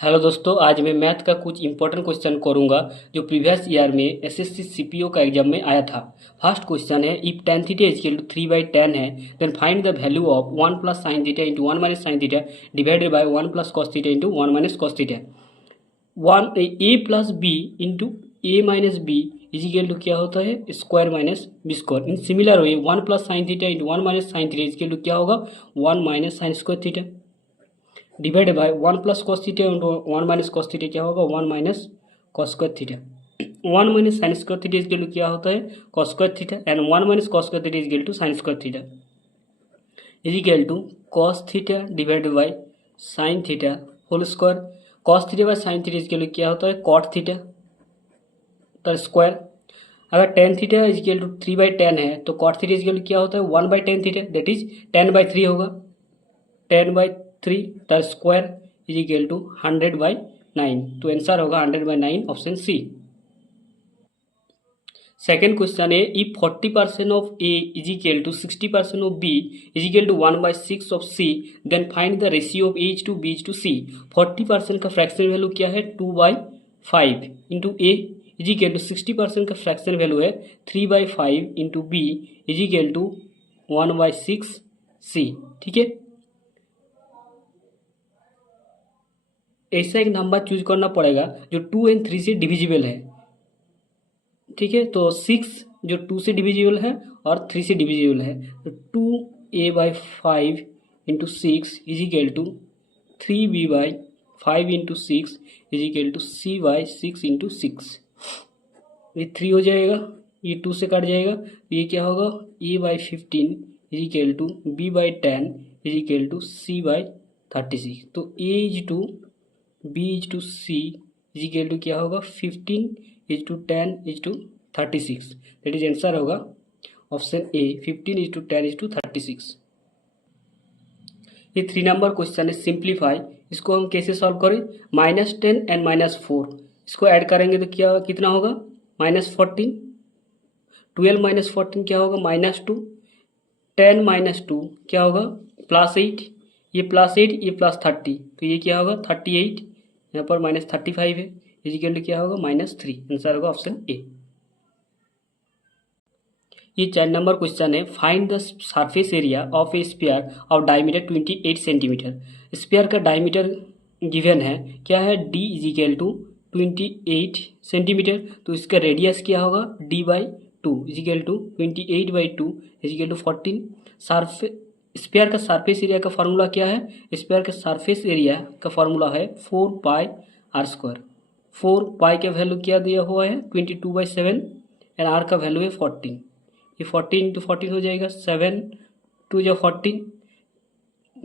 Hello दोस्तों, आज मैं मैथ का कुछ इंपॉर्टेंट क्वेश्चन करूंगा जो प्रीवियस ईयर में एसएससी सीपीओ का एग्जाम में आया था। फर्स्ट क्वेश्चन है, if tan theta is equal to 3/10 है, then find the value of 1 plus sine theta into 1 minus sine theta divided by 1 plus cos theta into 1 minus cos theta. A plus B into A minus B is equal to क्या होता है, square minus B square. In similar way 1 plus sine theta into 1 minus sine theta is equal to क्या होगा, 1 minus sine square theta divide by 1 plus cos theta into 1 minus cos theta क्या होगा, 1 minus cos square theta. 1 minus sine square theta is equal to क्या होता है, cos square theta, and 1 minus cos square theta is equal to sine square theta is equal to cos theta divide bye sine theta whole square. Cos theta by sine theta is equal to क्या होता है, cot theta तो square. अगर tan theta is equal to 3/10 है तो cot theta is equal to क्या होता है, 1/10 थीटा, दैट इज 10/3 होगा। 10/3 the square is equal to 100/9, तो आंसर होगा 100/9, ऑप्शन सी। सेकेंड क्वेश्चन है, if 40% of A is equal to 60% of B is equal to 1/6 of C, then find the ratio of H to B to C. 40% का fraction value क्या है, 2/5 into A is equal to 60% का fraction value है 3/5 into B is equal to 1/6 सी। ठीक है, ऐसा एक number choose करना पड़ेगा जो 2 एंड 3 से डिविजिबल है। ठीक है, तो 6 जो 2 से डिविजिबल है और 3 से डिविजिबल है, तो 2a/5 into 6 is equal to 3b/5 into 6 is equal to c/6 into 6। ये 3 हो जाएगा, ये 2 से कट जाएगा, तो ये क्या होगा, a/15 is equal to b/10 is equal to c/36। तो a is to b is to c is equal to क्या होगा, 15 is to 10 is to 36, that is answer होगा option A, 15 is to 10 is to 36। ये 3 number question है simplify. इसको हम कैसे solve करें, -10 एंड -4 इसको ऐड करेंगे तो क्या कितना होगा, -14। 12 माइनस 14 क्या होगा, -2। 10 - 2 क्या होगा, +8। ये +8 ये +30, तो ये क्या होगा 38, यहाँ पर -35 है, इजिकल टू क्या होगा -3, आंसर होगा ऑप्शन ए। ये 4 नंबर क्वेश्चन है, find the surface area of a sphere of diameter 28 centimetre. Sphere का डायमीटर गिवन है, क्या है, d इजिकल टू 28 सेंटीमीटर, तो इसका रेडियस क्या होगा, d/2 equal to 28/2 equal to 14। Surface sphere का सरफेस एरिया का फार्मूला क्या है, स्फीयर का सरफेस एरिया का फार्मूला है 4πr²। 4π का वैल्यू क्या दिया हुआ है, 22/7, एंड r का वैल्यू है 14। ये 14 इंटू 14 हो जाएगा, 7 2 या 14।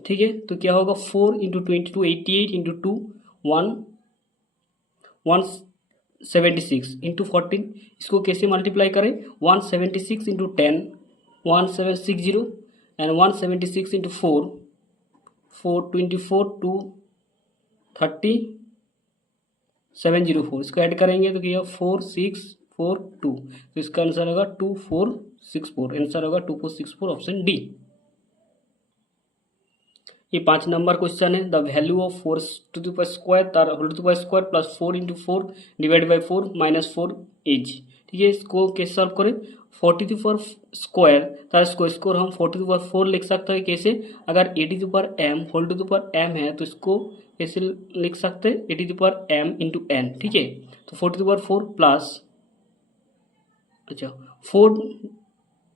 ठीक है, तो क्या होगा, 4 इंटू 22 88 इंटू 2 176 इंटू 14। इसको कैसे मल्टीप्लाई करें, 176 इंटू 10 1760, एंड 176 इंटू 4 424 2 30 704। इसको ऐड करेंगे तो क्या 4642, तो इसका आंसर होगा 2464, आंसर होगा 2464, ऑप्शन डी। ये 5 नंबर क्वेश्चन है, द वैल्यू ऑफ 4² तार होल² plus 4 into 4 divide by 4 -4 is. ठीक है, इसको कैसे सॉल्व करें, 4² तार स्क्वायर हम 4 लिख सकते हैं कैसे, अगर a⁴m होल² है तो इसको कैसे लिख सकते हैं, a⁴m इंटू n। ठीक है, तो 4 प्लस, अच्छा 4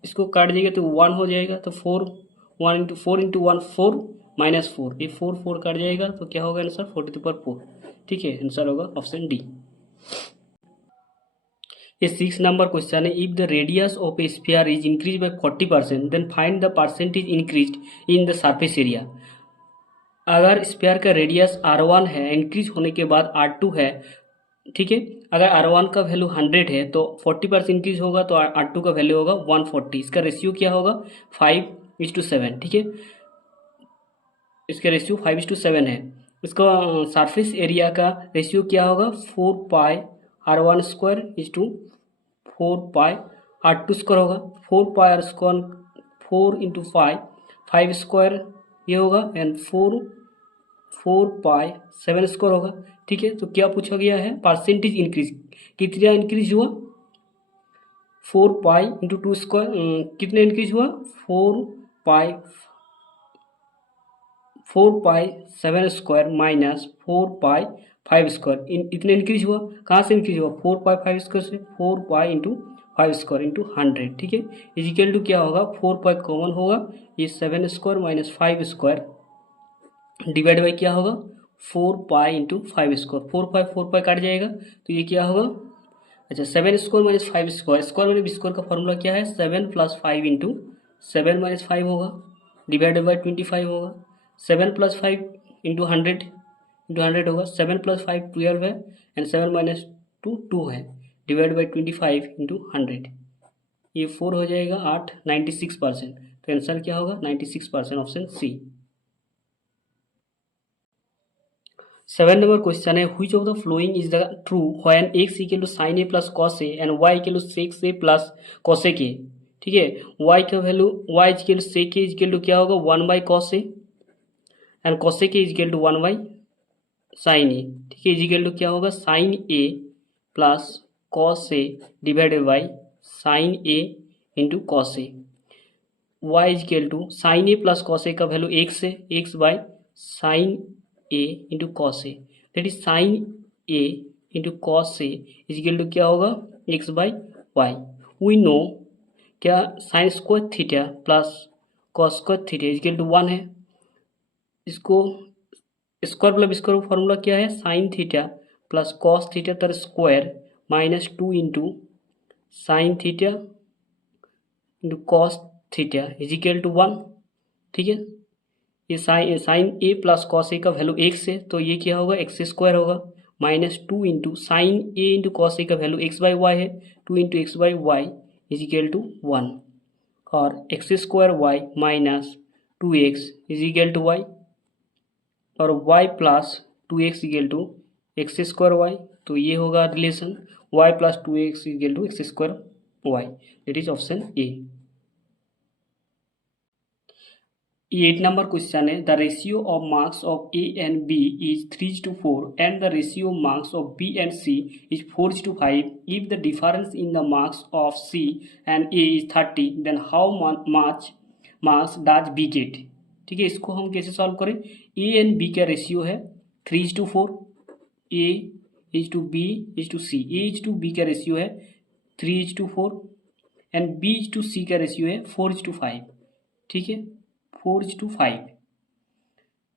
इसको काट जाएगा तो 1 हो जाएगा, तो 4 1 इंटू 4 इंटू 1 4 -4, ये 4 काट जाएगा तो क्या होगा आंसर 4⁴। ठीक है, आंसर होगा ऑप्शन डी। ये 6 नंबर क्वेश्चन है, if the radius of a sphere is increase by 40%, then find the percentage increase in the surface area. अगर स्फीयर का रेडियस r1 है, इंक्रीज होने के बाद r2 है, ठीक है, अगर r1 का वैल्यू 100 है तो 40% इंक्रीज होगा तो r2 का वैल्यू होगा 140। इसका रेशियो क्या होगा, 5:7। ठीक है, इसका रेशियो 5:7 है। इसका सरफेस एरिया का रेशियो क्या होगा, 4πr1² इज टू 4πr2² होगा। 4πr², 4 इंटू 5 5² ये होगा, एंड 4 4π/7² होगा। ठीक है, तो क्या पूछा गया है, परसेंटेज इंक्रीज, कितना इंक्रीज हुआ, 4π × 2², कितना इंक्रीज हुआ, 4π/7² माइनस 4π/5², इतने इंक्रीज हुआ, कहाँ से इंक्रीज हुआ, 4π/5² से, 4π × 5² × 100। ठीक है, इजिकल टू क्या होगा, 4π कॉमन होगा, ये 7² माइनस 5² डिवाइड बाई क्या होगा, 4π × 5², 4π कट जाएगा, तो ये क्या होगा, अच्छा 7² माइनस 5² स्क्वायर माइनस स्क्वायर का फॉर्मूला क्या है, 7 + 5 × 7 - 5 होगा, डिवाइडेड बाई 25 होगा, 7 + 5 × 100 होगा, 7 + 5 12 है, एंड 7 - 2 2 है, डिवाइड बाई 25 × 100, ये 4 हो जाएगा 8, 96%। तो आंसर क्या होगा, 96%, ऑप्शन सी। 7 नंबर क्वेश्चन है, which of the following is the true when x = sin a + cos a and y = sec a + cos a के। ठीक है, y का वैल्यू, y = sec a = क्या होगा, 1/cos a and cos a = 1/sin a। ठीक है, is equal to क्या होगा, sin a + cos a divided by sin a × cos a। y = sin a + cos a का वैल्यू x है, x/sin a × cos a, that is sin a × cos a equal to क्या होगा, x/y। We know क्या, sin square theta plus cos square theta is equal to 1 है, इसको square plus square formula क्या है, sin theta plus cos theta तर square minus 2 × sin theta × cos theta is equal to 1। ठीक है, ये sine A plus cos A का value x है, तो ये क्या होगा, x² होगा, minus 2 × sign A × cos A का वैल्यू x/y है, 2 × x/y इजिकल टू 1, और x² minus 2x equal to y, और y + 2x equal to x² y, तो ये होगा relation, y + 2x equal to x² y, that is option A. ये 8 number question है, the ratio of marks of A and B is 3:4 and the ratio of marks of B and C is 4:5। If the difference in the marks of C and A is 30, then how much marks does B get. ठीक है, इसको हम कैसे solve करें, A and B का ratio है 3:4, A is to B is to C, A is to B का ratio है 3:4 and B is to C का रेशियो है 4:5। ठीक है, 4:5।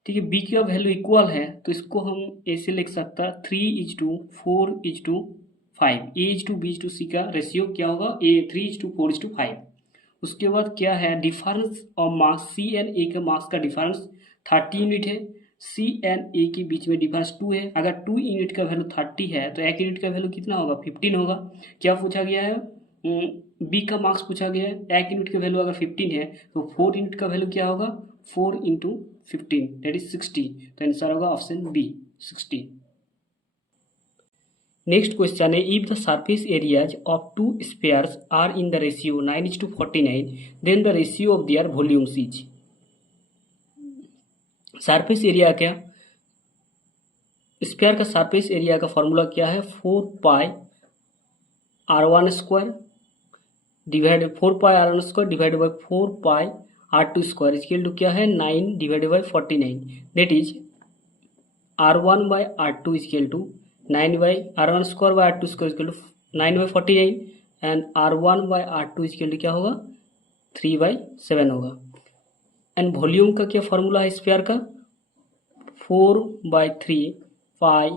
ठीक है, बी का वैल्यू इक्वल है, तो इसको हम ऐसे लिख सकता है 3:4:5, A is to B is to C का रेशियो क्या होगा, ए 3:4:5। उसके बाद क्या है, difference of marks C and A के मार्क्स का डिफरेंस 30 यूनिट है, सी एंड ए के बीच में डिफरेंस 2 है, अगर 2 यूनिट का वैल्यू 30 है तो 1 यूनिट का वैल्यू कितना होगा, 15 होगा। क्या पूछा गया है, बी का मार्क्स पूछा गया है, 1 यूनिट का वैल्यू अगर 15 है तो 4 यूनिट का वैल्यू क्या होगा, 4 × 15 दैट इज 60, तो आंसर होगा ऑप्शन बी 60। नेक्स्ट क्वेश्चन है, if the surface areas of 2 spheres are in the ratio 9:49, then the ratio of their volumes is. Surface area क्या, स्फीयर का सरफेस एरिया का formula क्या है, 4πr1² divide 4πr1² divide by 4πr2² equal to क्या है, 9/49, that is r1/r2 equal to 9/r1² equal to 9/49 and r1/r2 equal to क्या होगा, 3/7 होगा। एंड वॉल्यूम का क्या फॉर्मूला है स्फीयर का, 4/3 pi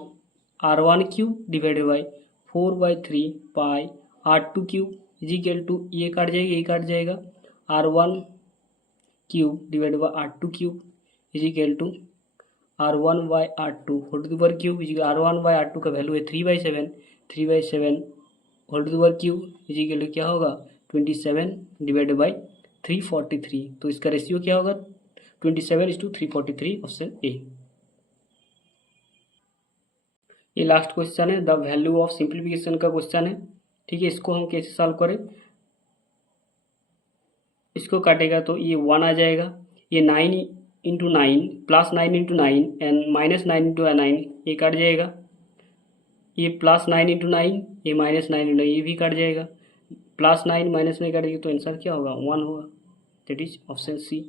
r1³ divided by 4/3 pi r2³ equal to, ये काट जाएगा, ये काट जाएगा, r1³ divided by r2³ equal to r1/r2 whole to the power cube, r1/r2 का वैल्यू है 3/7, 3/7 whole to the power cube equal to क्या होगा, 27 डिवाइडेड बाई 343, तो इसका रेशियो क्या होगा, 27:343, ऑप्शन ए। ये लास्ट क्वेश्चन है, द वैल्यू ऑफ सिंप्लीफिकेशन का क्वेश्चन है। ठीक है, इसको हम कैसे सॉल्व करें, इसको काटेगा तो ये 1 आ जाएगा, ये 9 into 9 plus 9 into 9 and minus 9 into 9, ये कट जाएगा। ये प्लस 9 इंटू 9, ये माइनस 9 इंटू 9, ये भी कट जाएगा। प्लस 9 माइनस 9 कटेगी तो आंसर क्या होगा? 1 होगा। That is option C.